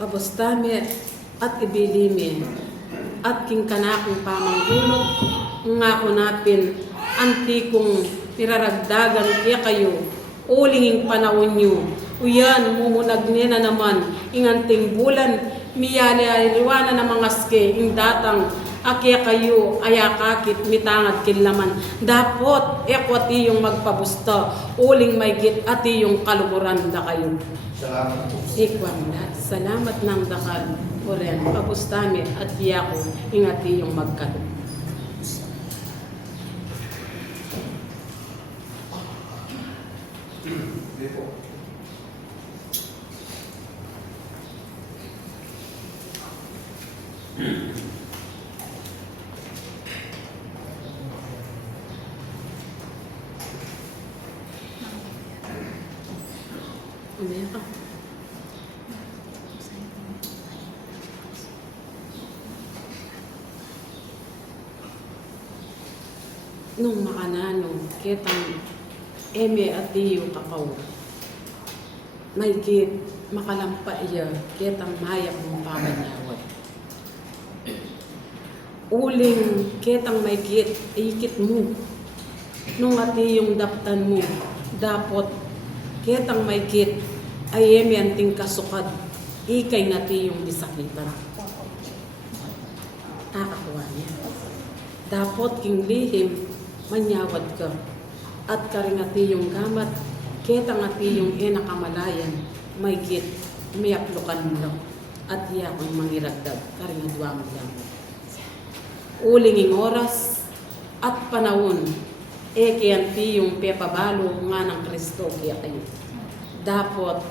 Pabostame at ibilime at kingkanakong pamanggulog nga kunapin antikong tiraragdagan kaya kayo ulinging panahon nyo uyan mumunag na naman inganting bulan miyali aliwana na mga ske ing datang akya kayo ayakakit mitangad kinlaman dapot ekwati yung magpabusta uling may git ati yung kaluburan da kayo. Salamat po. Ikwang lahat. Salamat ng dakal. Oren, pabustami at iyako ingati yung magkalo. Hindi po. Umaya ka. Nung makanano, kitang eme at diyo kapaw. May kit, makalampa iya, kitang mayak mong pamanyawat. Uling, kitang may kit, ikit mo. Nung ati yung daptan mo, dapot, kitang may kit, ay eme anting kasukad, ikay nati yung disakitan. Takakuha niya. Dapot king lihim, manyawad ka. At karingati yung gamat, ketang ati yung enakamalayan, may kit, may aplukan mo lang. At iya kong mangiragdag, karingadwa mo lang. Ulinging oras at panahon, kiyanti yung pepabalo nga ng Kristo kaya kayo. Dapot,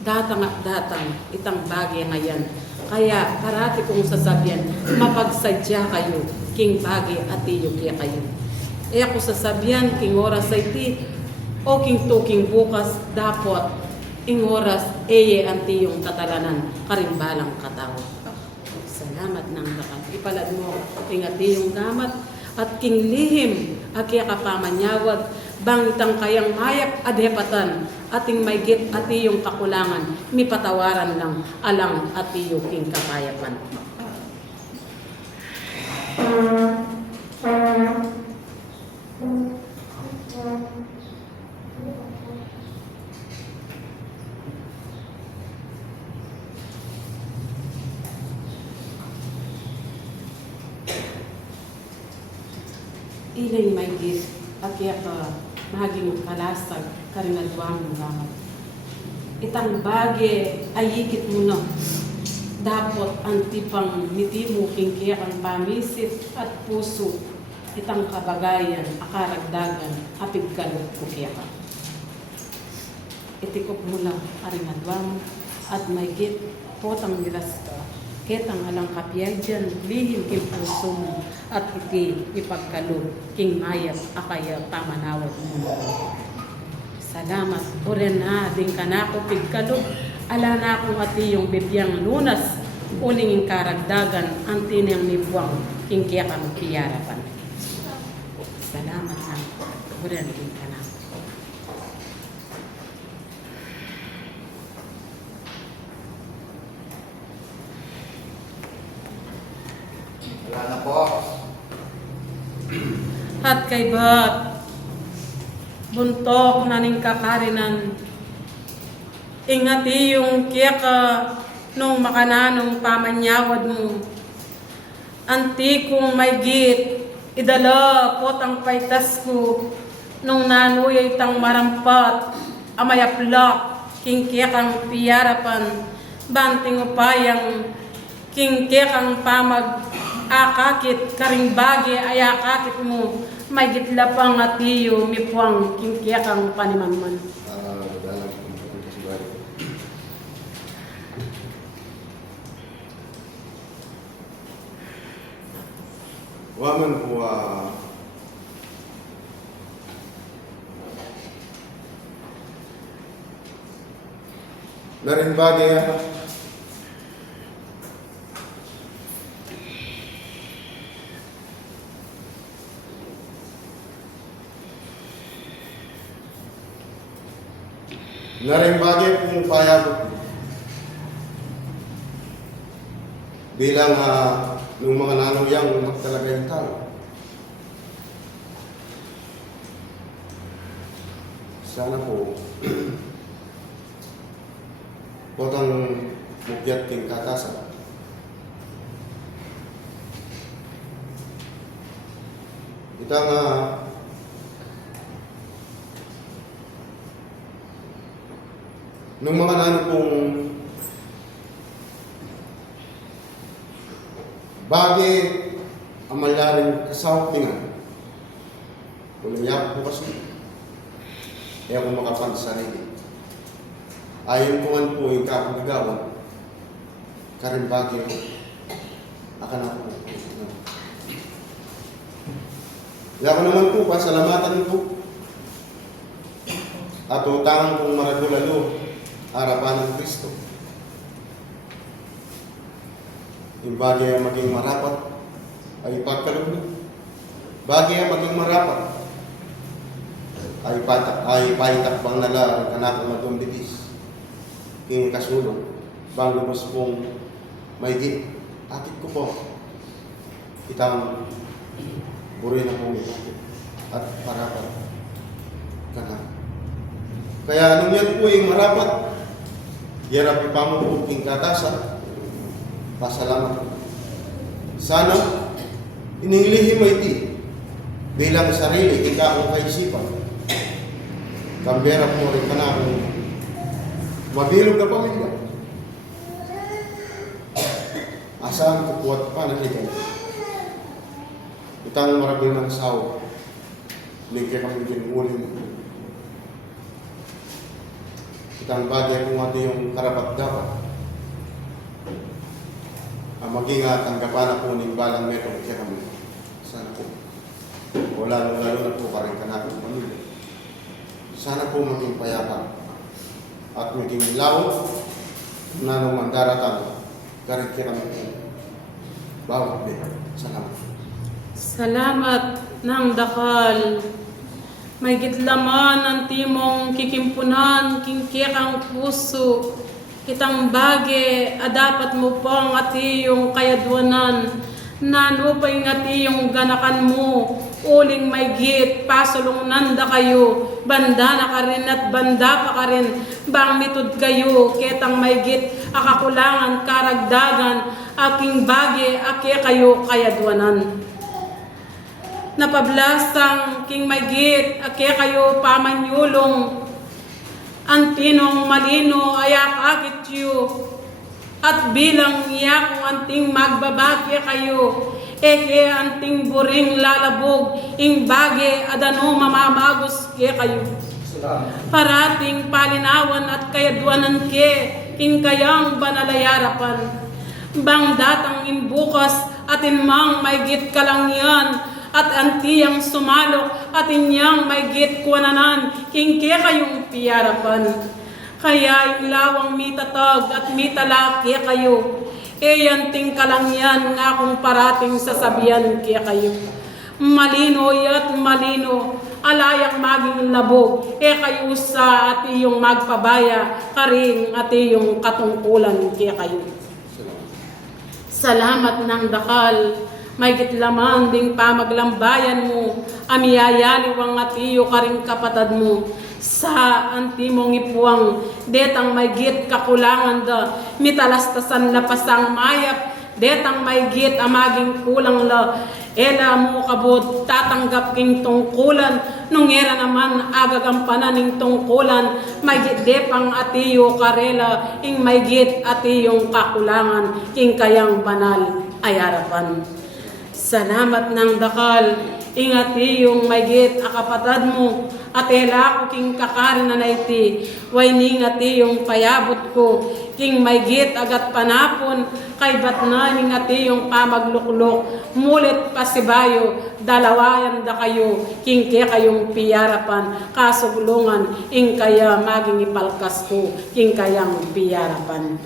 datang at datang, itang bagay ngayon. Kaya parati kong sasabihan, mapagsadya kayo, king bagay at iyo kaya kayo. Ako sasabihan, king oras ay ti, o king tuking bukas, dapot, ing oras, anti yung katalanan, karimbalang katao. Salamat ng dakal. Ipalad mo, king ati yung gamat, at king lihim, akya kapamanyawag, bang itang kayang mayak adhepatan, ating may git ati yung kakulangan, mipatawaran lang, alang ati yung king kapayapan. Ilay may git, akya ka maging kalasag, karinadwang mo lamang. Itang bagay ayikit mo na. Dapot ang tipang niti mo kingkaya ang pamisit at puso. Itang kabagayan, akaragdagan, apigkalot ko kaya ka. Itikop mo lang, karinadwang at may git, potang nilas ka. Ketang alang kapiyay dyan, lihim king puso mo, at iti ipagkalo, king mayas, akaya pamanawad mo. Salamat, oren na, din ka na ako pigkalo, ala na akong ati yung bibiyang lunas, uninging karagdagan, anti niyang nibuang, king kaya kang piyarapan. Salamat na, oren din ka na. Wala na po. At kay bat, buntok na ning kakarinan, ingati yung kiyaka nung makananong pamanyawad mo. Anti kong may git, idala pot ang paitas ko, nung nanuyay tang marampat, amayaplak, king kiyakang piyarapan, banting upayang, king kiyakang pamag, akakit, karing bagay, ayakakit mo, may gitlapang at iyo, mipuang, kingkiyakang panimanman. Dalang kung papunta si Bari. Waman po narimbagay pong payag bilang ng mga nanuyang magtalagay tao. Sana po potang mugyat king katasan. Itang nung mga nano pong bagi amalaring kasawtingan, kulayak po kasi kaya kung makapansarili. Ayon ko man po yung kapagagawan, karimbagi akan ako. Kaya ko naman po, pasalamatan po at utangan kong maragulalo harapan ng Kristo. Yung bagay ang maging marapat ay pagkalugno. Bagay ang maging marapat ay paitakbang nala ang kanakang madumbitis. King kasulong, bang lubos pong may git. Akit ko po, itang buri na pong at marapat kanak. Kaya nung yan po yung marapat, yarap ipamo po king katasan, pasalamat. Sana ininglihim mo iti bilang sarili, ikaw ang kaisipan. Kambera po rin ka na kung mabilog na pamilya. Asaan ko po at panakita. Itang maragol ng asawa, ligay kami kinulin. Itang bagay kung ato yung karapat-dapat. Maging tanggapan na po ng balang metong kaya kami. Sana po. O lalo na po pa rin ka natin pamilya. Sana po maging payapa at maging laot na nung mandaratan karit kaya kami po. Bawat din. Salamat. Salamat ng dakal. May gitlaman ang timong kikimpunan, kingkikang puso. Kitang bagi, dapat mo pang ati yung kayadwanan. Nanupay ngati yung ganakan mo. Uling may git, pasulong nanda kayo. Banda na ka rin at banda pa ka rin. Bang mitod kayo, ketang may git, akakulangan, karagdagan. Aking bagi, ake kayo kayadwanan. Napablasang king may git, ake kayo pamanyulong. Antinong malino ayak akit yu, at bilang iya kung anting magbabagya kayo, eke anting buring lalabog, ing bage adano mamamagos ke kayo. Parating palinawan at kayadwanan ke, king kayang banalayarapan. Bang datang imbukas atin mang may git kalang yan, at antiyang sumalok at inyang may git kuwananan, kingke kayong piyarapan. Kaya yung lawang mitatag at mitalaki kayo, yanting kalangyan nga kung parating sasabihan kaya kayo. Malino at malino, alayang maging labog, kayo sa ati yung magpabaya, karing ati yung katungkulan kaya kayo. Salamat ng dakal. May gitlaman ding pamaglambayan mo, amiyayaliwang at iyo karing kapatad mo. Sa antimong ipuang, detang may git kakulangan da, mitalastasan na pasang mayap, detang may git amaging kulang la, ela mo kabod tatanggap king tungkulan, nung era naman agagampanan ning tungkulan, may git depang atiyo karela, ing may git atiyong kakulangan, king kayang banal ay harapan. Salamat ng dakal, ingati yung maygit akapatad mo, at ela ko king kakarin na naiti, way ningati yung payabot ko, king maygit agat panapon, kay bat na ningati yung pamagluklok, mulit pasibayo, dalawayan da kayo, king kaya kayong piyarapan, kasuglungan, ing kaya maging ipalkas ko, king kayang piyarapan.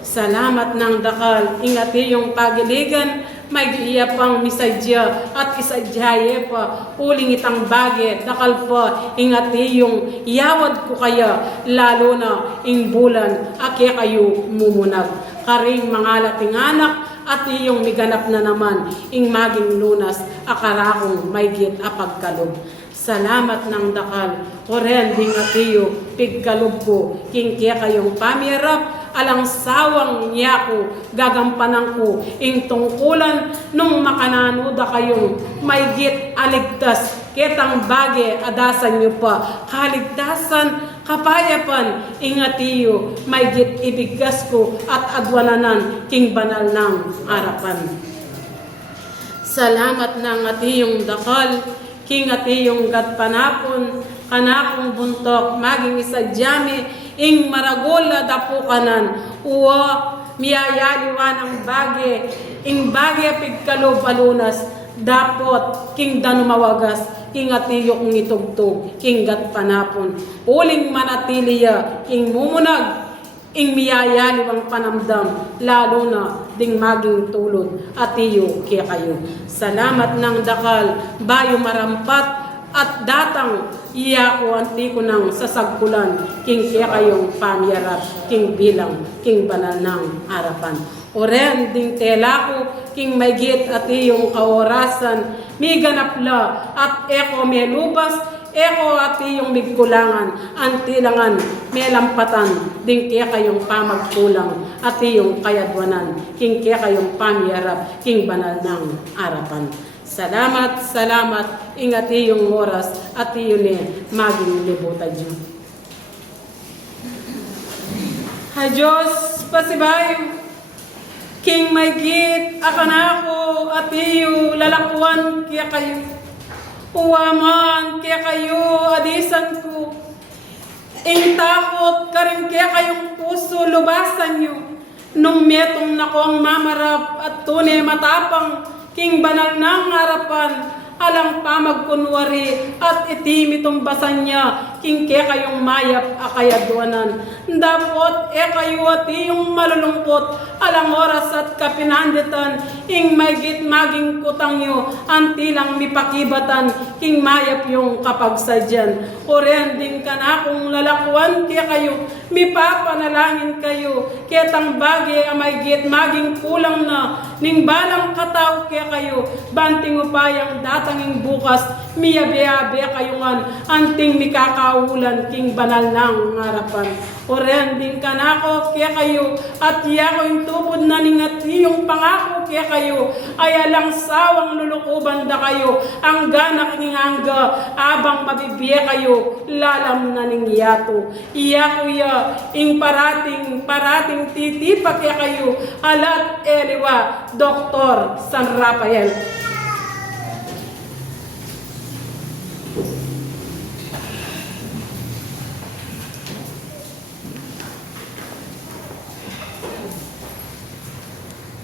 Salamat ng dakal, ingati yung pagiligan, may giya pang misadya at isadyaye pa, uling itang bagi, dakal pa, ingati yung yawad ko kaya, lalo na ing bulan, ake kayo mumunag. Karing mga lating anak, at iyong miganap na naman, ing maging lunas, akarakong maygit apagkalob. Salamat ng dakal, oren ding atiyo, pigkalob ko, king kaya kayong pamirap, alang sawang niya ko, gagampanan ko, ing tungkulan, nung makananuda kayong maygit aligtas, ketang bage, adasan nyo pa, kaligtasan, kapayapan, ingatiyo, maygit ibigas ko, at adwananan, king banal ng arapan. Salamat ng atiyong dakal, king atiyong gatpanapon, kanakong buntok, maging isadyami, ing maragola dapukanan, uwa, miyayaliwa ng bage, ing bage pigkalob alunas, dapot, king danumawagas, king atiyok ngitugtog, king gatpanapon, uling manatiliya, king mumunag, ing miyayaliwang panamdam, lalo na ding maging tulod, atiyo kaya kayo. Salamat ng dakal, bayo marampat, at datang iya ko anti ko ng sasagkulan, king kaya kayong pamiyarap, king bilang, king banal ng harapan. Oren ding tela ko, king maygit at iyong kaorasan, mi ganapla at eko melubas, eko at iyong migkulangan, antilangan, melampatan, ding kaya kayong pamagkulang, at iyong kayadwanan, king kaya kayong pamiyarap, king banal ng harapan. Salamat, salamat, ingat iyong oras at iyon maging libutan niyo. Ha Diyos, pasibayo, king maygit, akanako at iyo, lalakuan kaya kayo. Uwaman kaya kayo, adisan ko. Ing takot, karing kaya kayong puso, lubasan niyo. Nung metong nako ang mamarap at tunay matapang, king banal ng harapan, alang pamagkunwari at itimitong basan niya, king kaya kayong mayap akayadwanan. Dapot kayo at iyong malulungkot, alang oras at kapinanditan, ing maygit maging kutang nyo, antilang mipakibatan, king mayap yung kapagsadyan. Oren din ka na kung lalakuan kaya kayo, mipapanalangin kayo, ketang bagay amaygit maging kulang na, ning balang kataw kaya kayo, banting upayang datanging bukas, miyabe-abe kayungan, anting mikakaulan, king banal ng harapan. Oren din ka na ako kaya kayo, at iya ko yung tubod na ningat iyong pangako kaya kayo, ay alang sawang lulukuban da kayo, ang ganak ning angga, abang mabibiye kayo, lalam na ning yato. Iya kuya, ing parating titipak kaya kayo, alat eliwa, Dr. San Rafael.